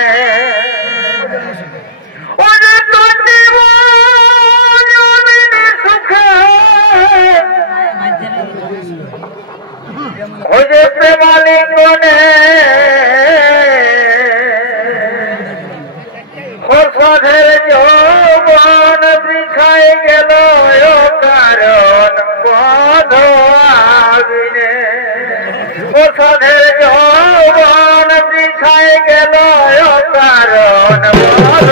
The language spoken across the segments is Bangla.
জীবনে ওই যে প্রেমালিঙ্গনে খোসাধের যৌবন বৃথাই গেল কারণ পদ আবিনে খোসাধের যৌবন বৃথাই গেল কারণ পদ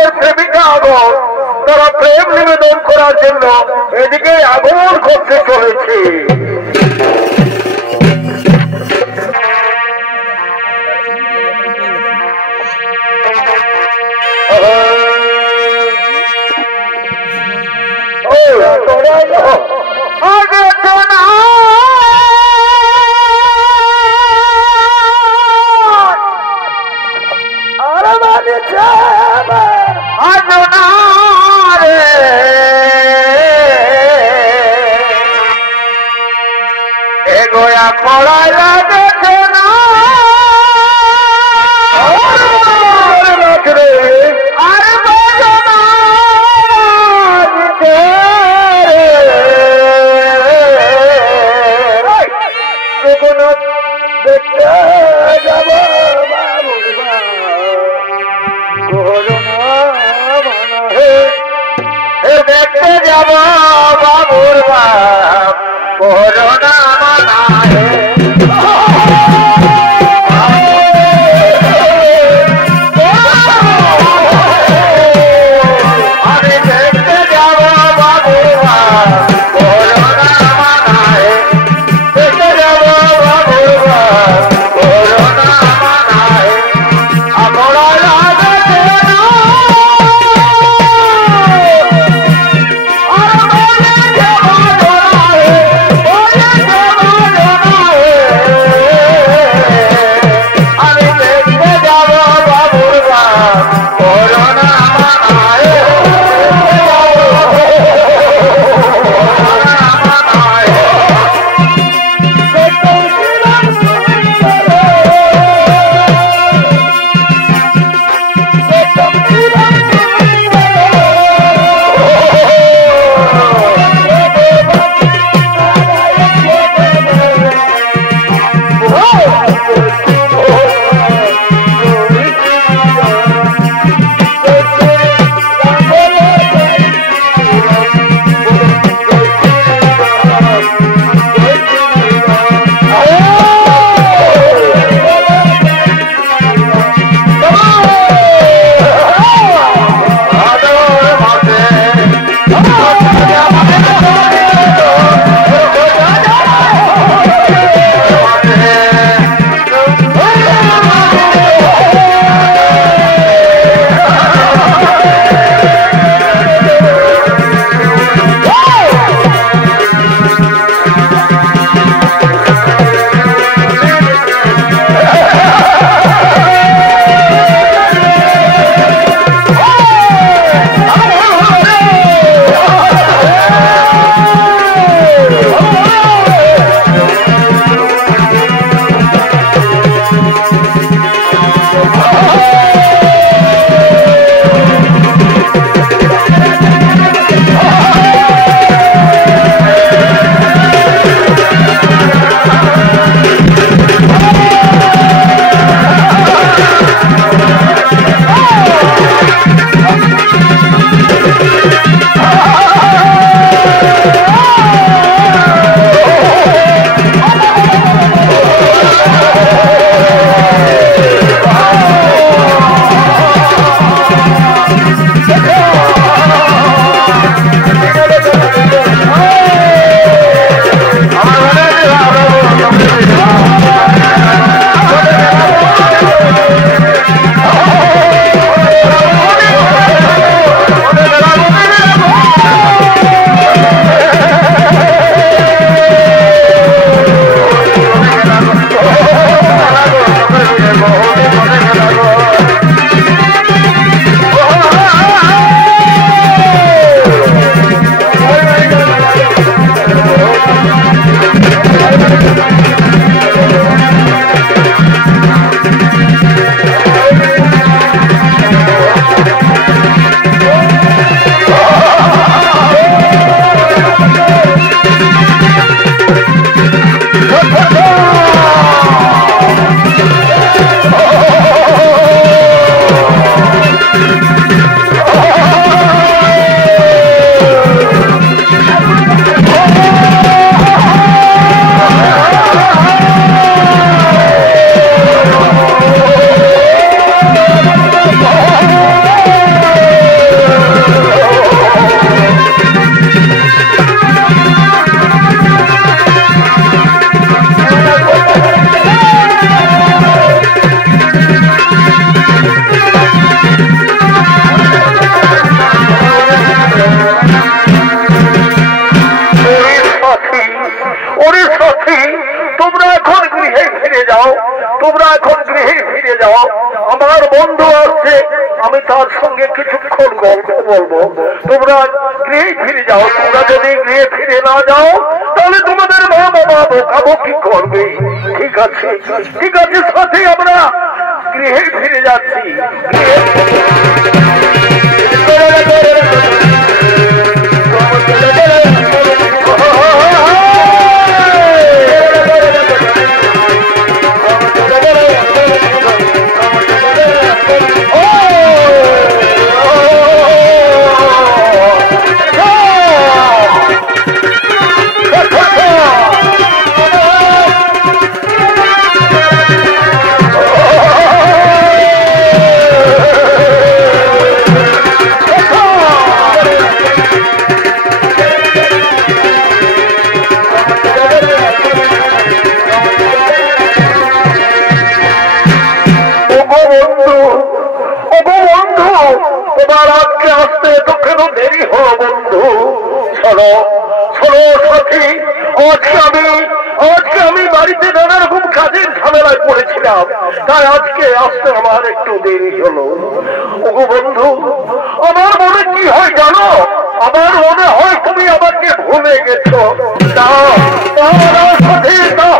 বাবুরের প্রেমিকা আগর তারা প্রেম নিবেদন করার জন্য এদিকে আগমন করতে চলেছে। গোয়া খোড়াই লাগেছে না আরে দেখতে যাব দেখতে যাব বাবুর বাপ করোনা মানায় আমি দেখতে যাব বাবুর বাপ করোনা মানায় দেখতে যাব বাবুর বাপ করোনা মানায় আমরা যাও, তোমরা এখন গৃহে ফিরে যাও। আমার বন্ধু আসছে, আমি তার সঙ্গে কিছুক্ষণ গল্প বলবো। তোমরা গৃহে ফিরে যাও। তোমরা যদি গৃহে ফিরে না যাও তাহলে তোমাদের মা বাবা বকাবকি করবে। ঠিক আছে, ঠিক আছে, সাথে আমরা গৃহে ফিরে যাচ্ছি। তাই আজকে আসতে আমার একটু দেরি হলো। ওগো বন্ধু, আমার মনে কি হয় জানো? আমার মনে হয় তুমি আমাকে ভুলে গেছো।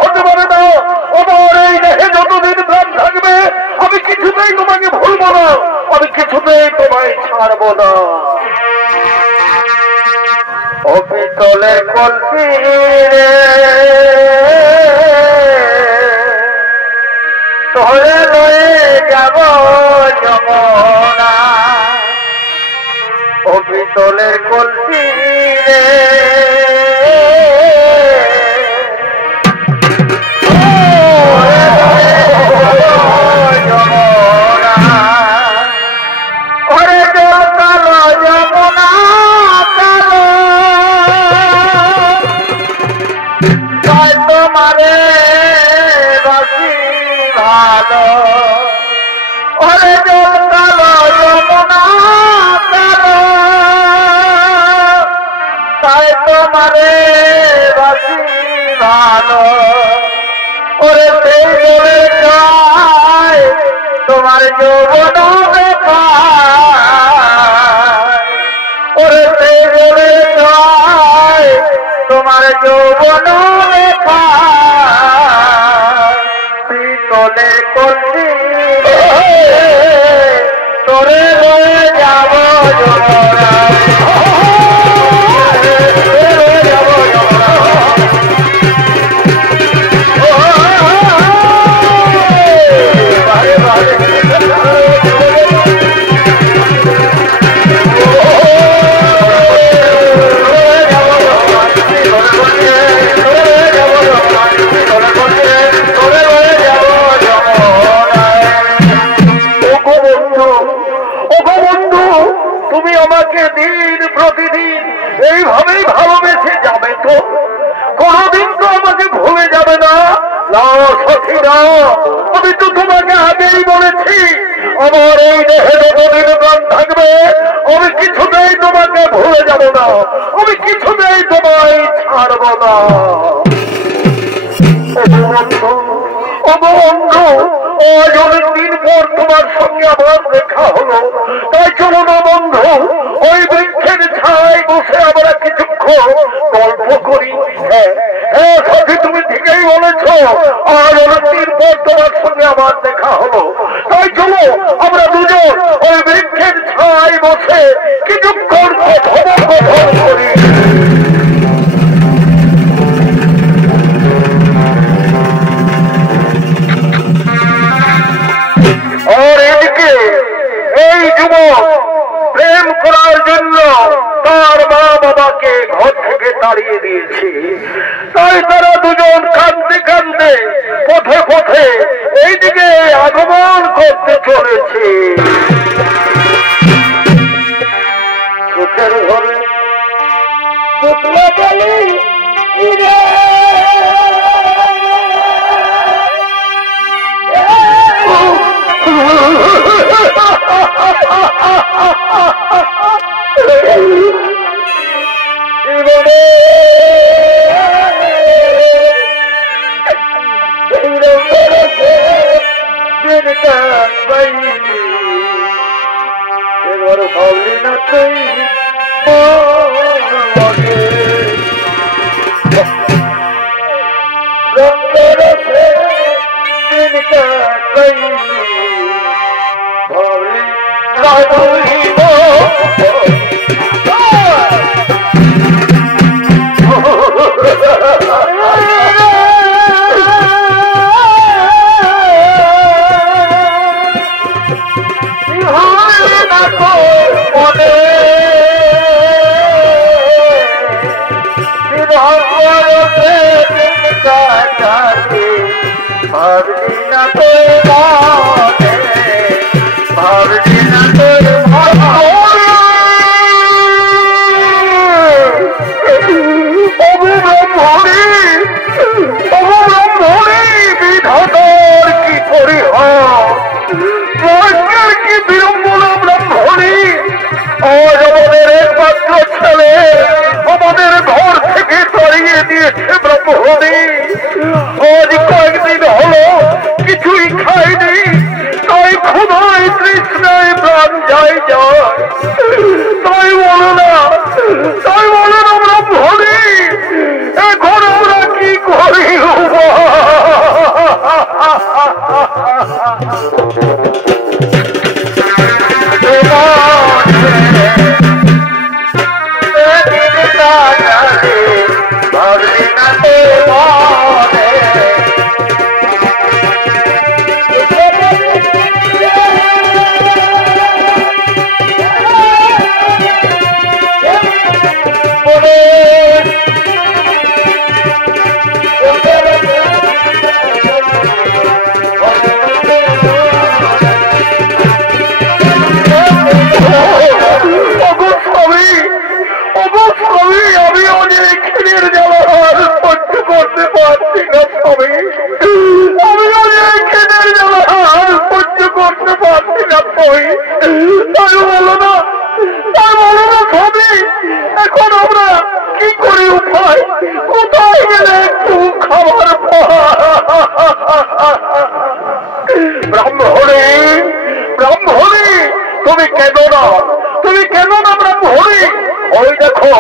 হতে পারে না। আমার এই দেহে যতদিন প্রাণ থাকবে আমি কিছুতেই তোমাকে ভুলবো না, আমি কিছুতেই তোমায় ছাড়বো না। অপিতলের কলসি তোরে লয়ে যাব যমুনা, অপিতলের কলসি রে যমুনা, ওরে জল কালো যমুনা কালো, তাই তোমারে বাসি ভালো, ওরে জল কালো যমুনা কালো, তাই তোমারে বাসি ভালো, ওরে সেই বলে যায় তোমার যৌবন দেখায়, ওরে সেই বলে যায় তোমার যৌবন দেখায়, পিতলের কলসি তোরে লয়ে যাব যমুনা, তুমি আমাকে দিন প্রতিদিন এইভাবেই ভালোবেসে যাবে তো? কোনদিন তো আমাকে ভুলে যাবে না? না সখী না, আমি তো তোমাকে আগেই বলেছি আমার এই দেহে যতদিন প্রাণ থাকবে আমি কিছুতেই তোমাকে ভুলে যাব না, আমি কিছুতেই তোমায় ছাড়ব না। বন্ধু, আজ অনেকদিন পর তোমার সঙ্গে আমার দেখা হলো, তাই চলো না বন্ধু ওই বৃক্ষের ছায় বসে আমরা কিছুক্ষণ গল্প করি। হ্যাঁ হ্যাঁ সাথী, তুমি ঠিকই বলেছ, আজ অনেকদিন পর তোমার সঙ্গে আমার দেখা হলো, তাই চলো আমরা দুজন ওই বৃক্ষের ছায় বসে কিছুক্ষণ কথোপকথন করি। আর এদিকে এই যুবক প্রেম করার জন্য তার মা বাবাকে ঘর থেকে তাড়িয়ে দিয়েছে, তাই তারা দুজন কাঁদতে কাঁদতে পথে পথে এইদিকে আগমন করতে চলেছে। সুখের ঘরে শুক্লা বলি জীবনে এবার ভাবলি না তুই আমাদের ঘর থেকে তাড়িয়ে দিয়েছে ব্রহ্মণী। আজ কয়েকদিন হলো কিছুই খাইনি, তাই ক্ষুধায় তৃষ্ণায় প্রাণ যায় যায়। তাই বলো না ব্রহ্মণী, এখন আমরা কি করি? এখন আমরা কি করি? উপায় কোথায় গেলে একটু খাবার ব্রাহ্মণী, তুমি কেন না ব্রাহ্মণী? ওই দেখো,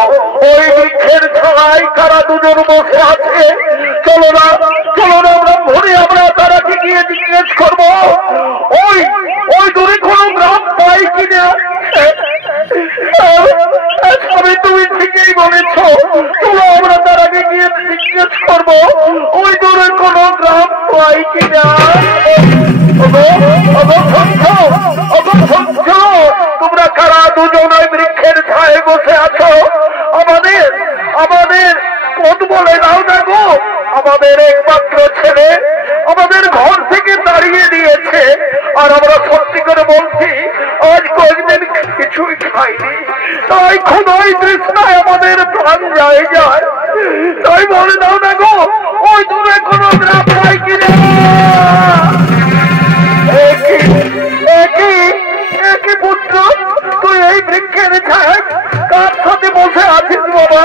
ওই বৃক্ষের ছায় কারা দুজন বসে আছে। চলো না ব্রাহ্মণী, আমরা তারাকে গিয়ে জিজ্ঞেস করবো ওই দূরে কোনো গ্রাম পাই কিনা। তুমি ঠিকই বলেছ, চলো আমরা তারাকে গিয়ে জিজ্ঞেস করবো ওই দূরে কোনো গ্রাম পাই কিনা। তোমরা কারা দুজন ওই বৃক্ষের ছায় বসে আছো? আমাদের পথ বলে দাও না গো। আমাদের একমাত্র ছেলে আমাদের ঘর থেকে তাড়িয়ে দিয়েছে, আর আমরা সত্যি করে বলছি আজ কয়েকদিন কিছুই খাইনি, তাই ক্ষুধায় তৃষ্ণায় আমাদের প্রাণ যায়। তাই বলে দাও না গো, ওই দূরে কোনো গ্রাম পাই কিনা। একই পুত্র, তুই এই বৃক্ষের ছায় কার সাথে বসে আছিস? বাবা,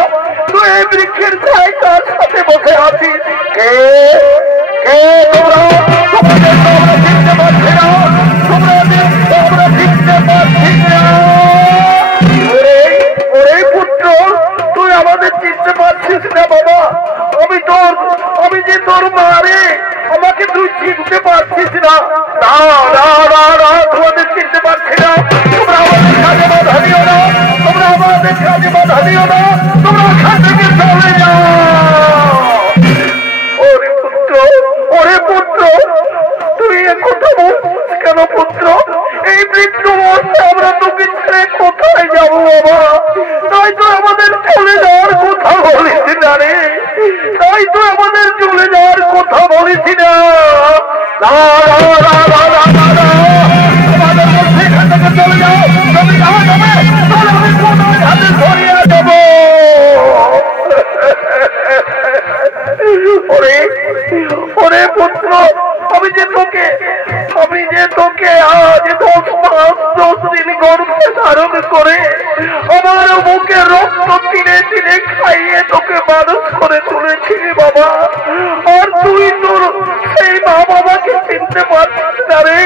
তুই এই বৃক্ষের ছায় কার সাথে বসে আছিস? কে তোমরা? চিনতে পারছি না, তোমরা চিনতে পারছি না। ওরে পুত্র, তুই আমাদের চিনতে পারছিস না? বাবা, আমি যে তোর মা রে, আমাকে তুই চিনতে পারছিস না? তোমাদের চিনতে পারছি না। তোমরা আমাদের কাজে বাধা দিও না, তোমরা ওখান থেকে চলে যাও। ওরে পুত্র, তুই কথা বলছিস কেন পুত্র? এই বৃদ্ধ বয়সে আমরা তোকে ছেড়ে কোথায় যাবো বাবা? তাই তো আমাদের চলে যাওয়ার কথা বলিস না রে, আমাদের মধ্যে এখান থেকে চলে যাও। তুমি যাওয়া যাবে, তাহলে আমি কোথায় হাতে ধরিয়ে দেবো। ওরে পুত্র, আমি যে তোকে আজ 10 মাস 10 দিন গর্ভে ধারণ করে আমার বুকে রক্ত তিলে তিলে খাইয়ে তোকে মানুষ করে তুলেছি বাবা। আর তুই তোর সেই মা বাবাকে চিনতে পারছিস না রে।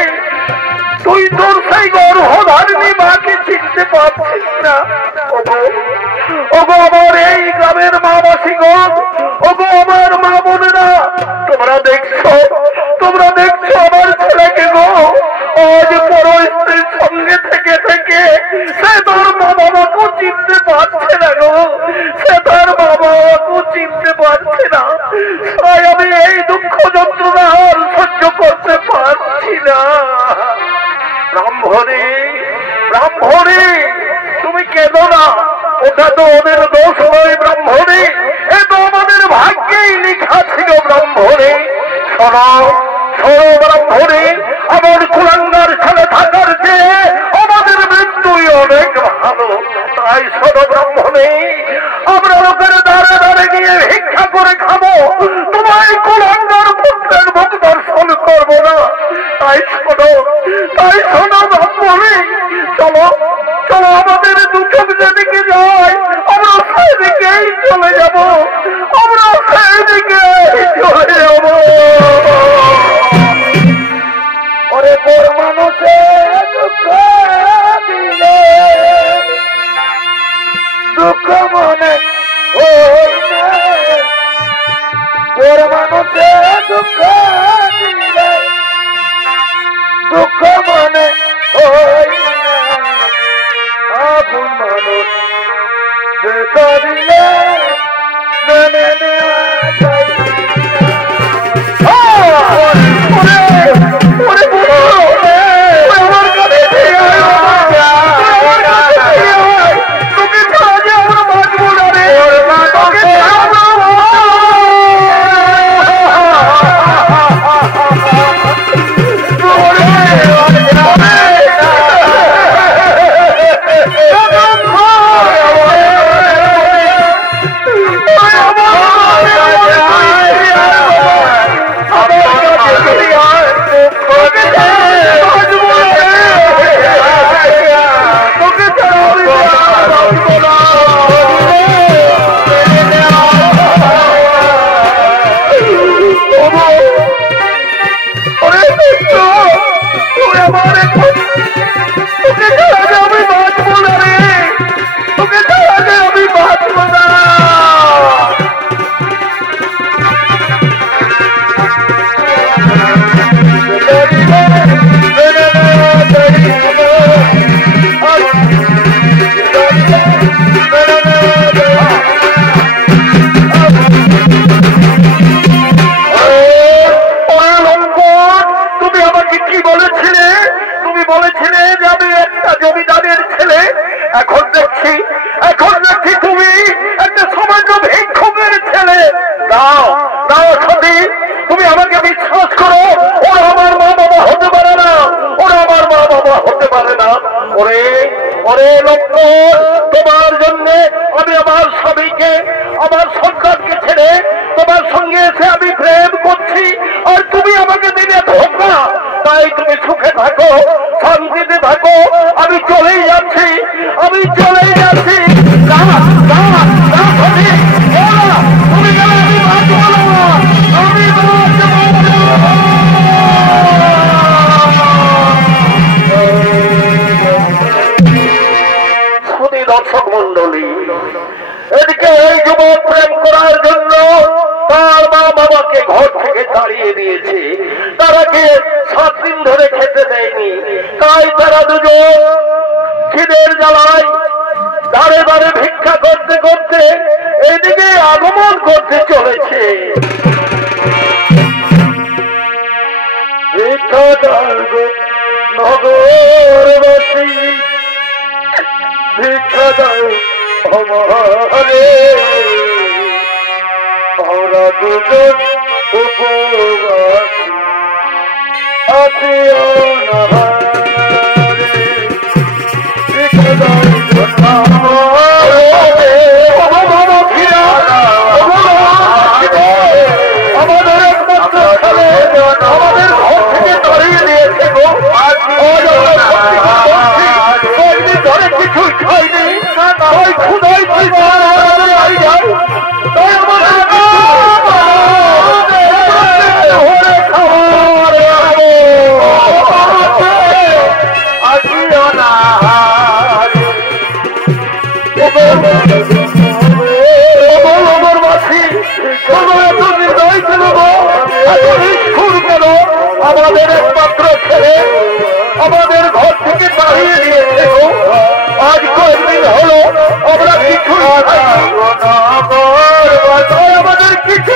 পাচ্ছি না। ব্রাহ্মণী, ব্রাহ্মণী, তুমি কেঁদো না, ওটা তো ওদের দোষ নয় ব্রাহ্মণী, এ তো আমাদের ভাগ্যেই লেখা ছিল ব্রাহ্মণী। শোনো শোনো ব্রাহ্মণী, আমার কুলাঙ্গার ছেলে থাকার চেয়ে আমাদের মৃত্যুই অনেক ভালো। তাই শোনো ব্রাহ্মণী, আমরা লোকের দ্বারে দ্বারে গিয়ে ভিক্ষা করে খাবো, তোমার কুলাঙ্গার পুত্রের মুখ দর্শন করবো না। তাই শোনো ব্রাহ্মণী, চলো চলো, আমাদের দুচোখ যেদিকে যায় আমরা সেদিকেই চলে যাব, আমরা সেদিকে চলে যাব। ওরে তোর মানুষে দুঃখ দিলে দুঃখ মনে হই না, তোর মানুষে দুঃখ দিলে দুঃখ মনে হই না, আপন মানুষ দিলে মেনে নেওয়া যায় না। এখন দেখছি তুমি একটা সামান্য ভিক্ষুকের ছেলে। দাও দাও সতী, তুমি আমাকে বিশ্বাস করো, ওরা আমার মা বাবা হতে পারে না, ওরা আমার মা বাবা হতে পারে না। ওরে ওরে লক্ষ্মণ, তোমার জন্য আমি আমার স্বামীকে, আমার সন্তানকে ছেড়ে তোমার সঙ্গে এসে আমি প্রেম করছি, আর তুমি আমাকে দিলে ধোঁকা। তাই তুমি সুখে থাকো, শান্তিতে থাকো, আমি চলেই যাচ্ছি, আমি চলেই যাচ্ছি। তুমি গেলে আমি বাঁচবো না, আমি শুধু দর্শক মন্ডলী, এদিকে এই যুবক প্রেম করার জন্য তার মা বাবাকে ঘর থেকে তাড়িয়ে দিয়েছে, তারাকে 7 দিন ধরে খেতে দেয়নি। তাই তারা দুজন খিদের জ্বালায় দাঁড়ে দাঁড়ে ভিক্ষা করতে করতে এদিকে আগমন করতে চলেছে। নগরবাসী ভিক্ষা দাও আমারে, আমরা দুজন উপবাসী আছি অনাহারে, ভিক্ষা দাও আমাদের একমাত্র ছেলে আমাদের ঘর থেকে তাড়িয়ে দিয়েছে গো। কয়েকদিন ধরে কিছুই খাইনি, তাই ক্ষুধায় তাই আমাদের আমাদের একমাত্র ছেলে আমাদের ঘর থেকে তাড়িয়ে দিয়েছে গো। আজ কয়েকদিন হলো আমরা কিছু আমাদের কিছু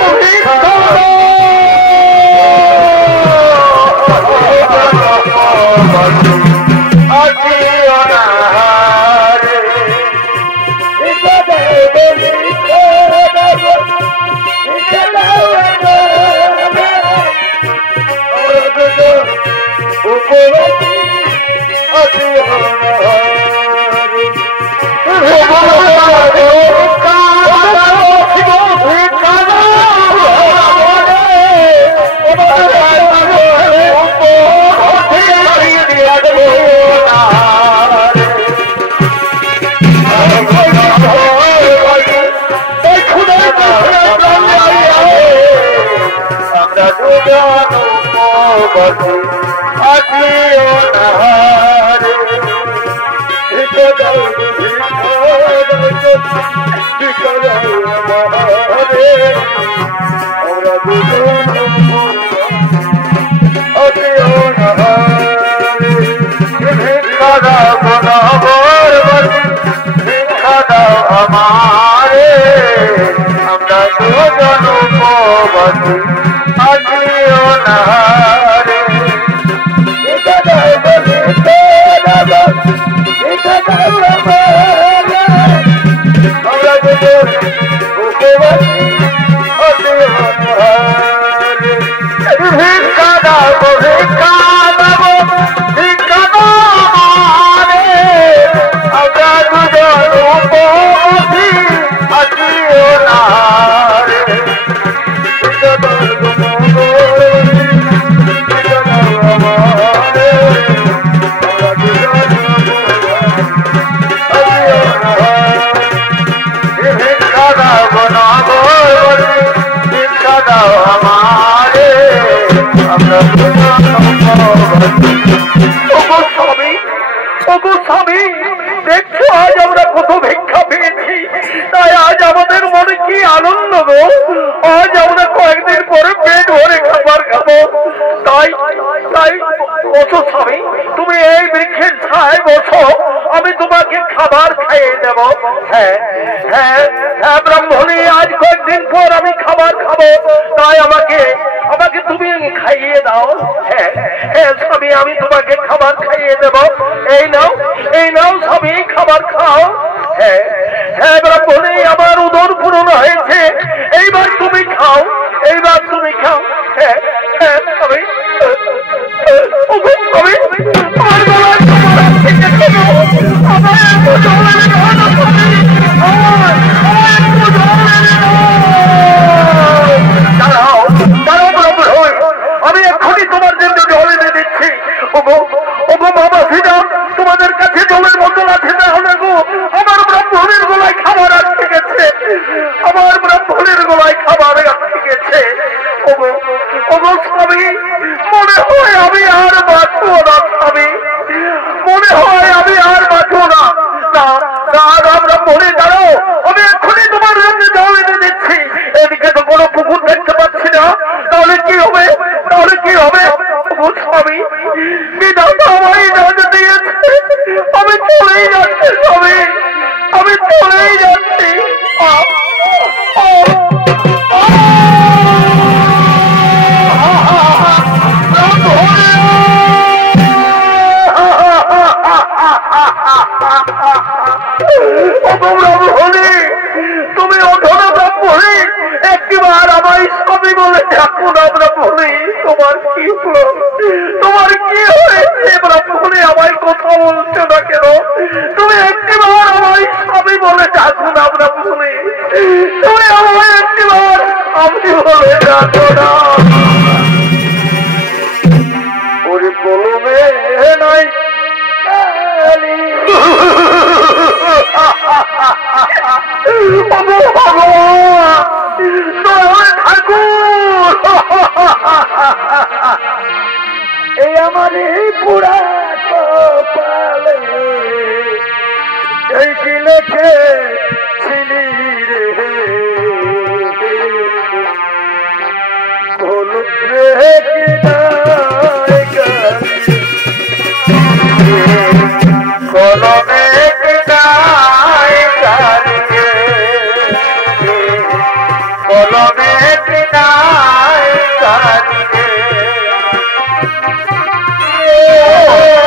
Oh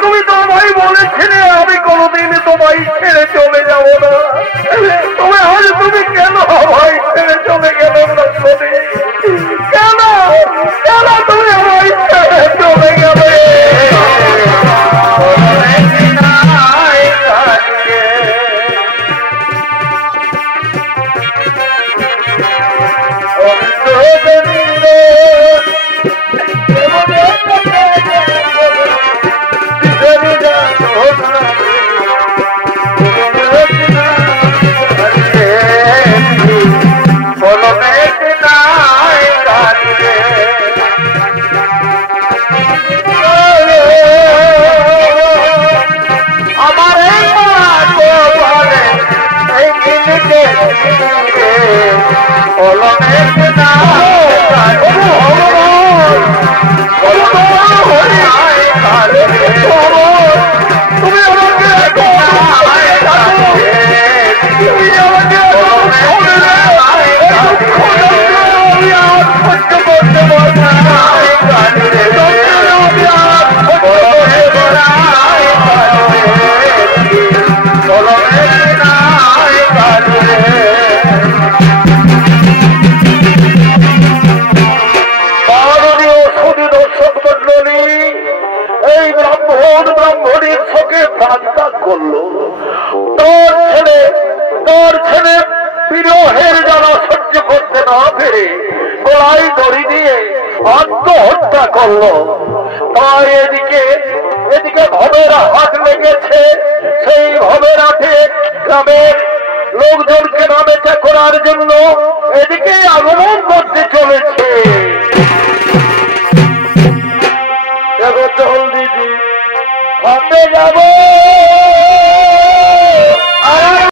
তুমি তো আমায় বলেছিলে আমি কোনোদিন তোমায় ছেড়ে চলে যাবো না, তবে আজ তুমি কেন আমায় ছেড়ে চলে গেল না? কেন কেন তুমি আমায় ছেড়ে চলে গেলে? করলো তোর ছেলে বিরহের জ্বালা সহ্য করতে না পেরে গলায় দড়ি দিয়ে আত্মহত্যা করলো। তাই এদিকে ভবেরা হাত লেগেছে, সেই ভবেরাতে গ্রামের লোকজনকে নামেচা করার জন্য এদিকে আগমন করতে চলেছে।